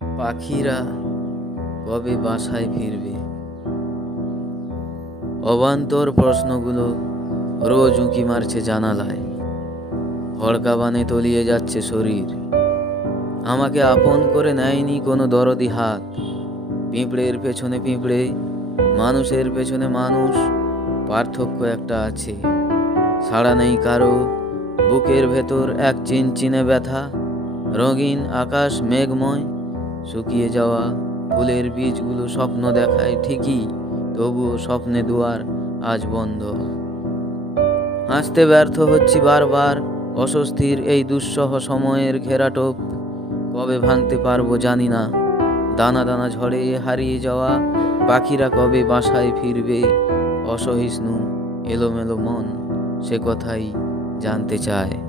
পাখিরা কবে বাসায় ফিরবে? অবান্তর প্রশ্নগুলো রোজ উঁকি মারছে জানালায়। হড়কা বানে তলিয়ে যাচ্ছে শরীর। আমাকে আপন করে নেয়নি কোনো দরদি হাত। পিঁপড়ের পেছনে পিঁপড়ে, মানুষের পেছনে মানুষ। পার্থক্য একটা আছে, সাড়া নেই কারো। বুকের ভেতর এক চিনচিনে ব্যথা। রঙিন আকাশ মেঘময়, শুকিয়ে যাওয়া ফুলের বীজগুলো স্বপ্ন দেখায় ঠিকই, তবুও স্বপ্নে দুয়ার আজ বন্ধ। হাসতে ব্যর্থ হচ্ছি বারবার, অস্বস্তির এই দুঃসহ সময়ের ঘেরাটোপ কবে ভাঙতে পারবো জানি না। দানা দানা ঝড়ে হারিয়ে যাওয়া পাখিরা কবে বাসায় ফিরবে? অসহিষ্ণু এলোমেলো মন সে কথাই জানতে চায়।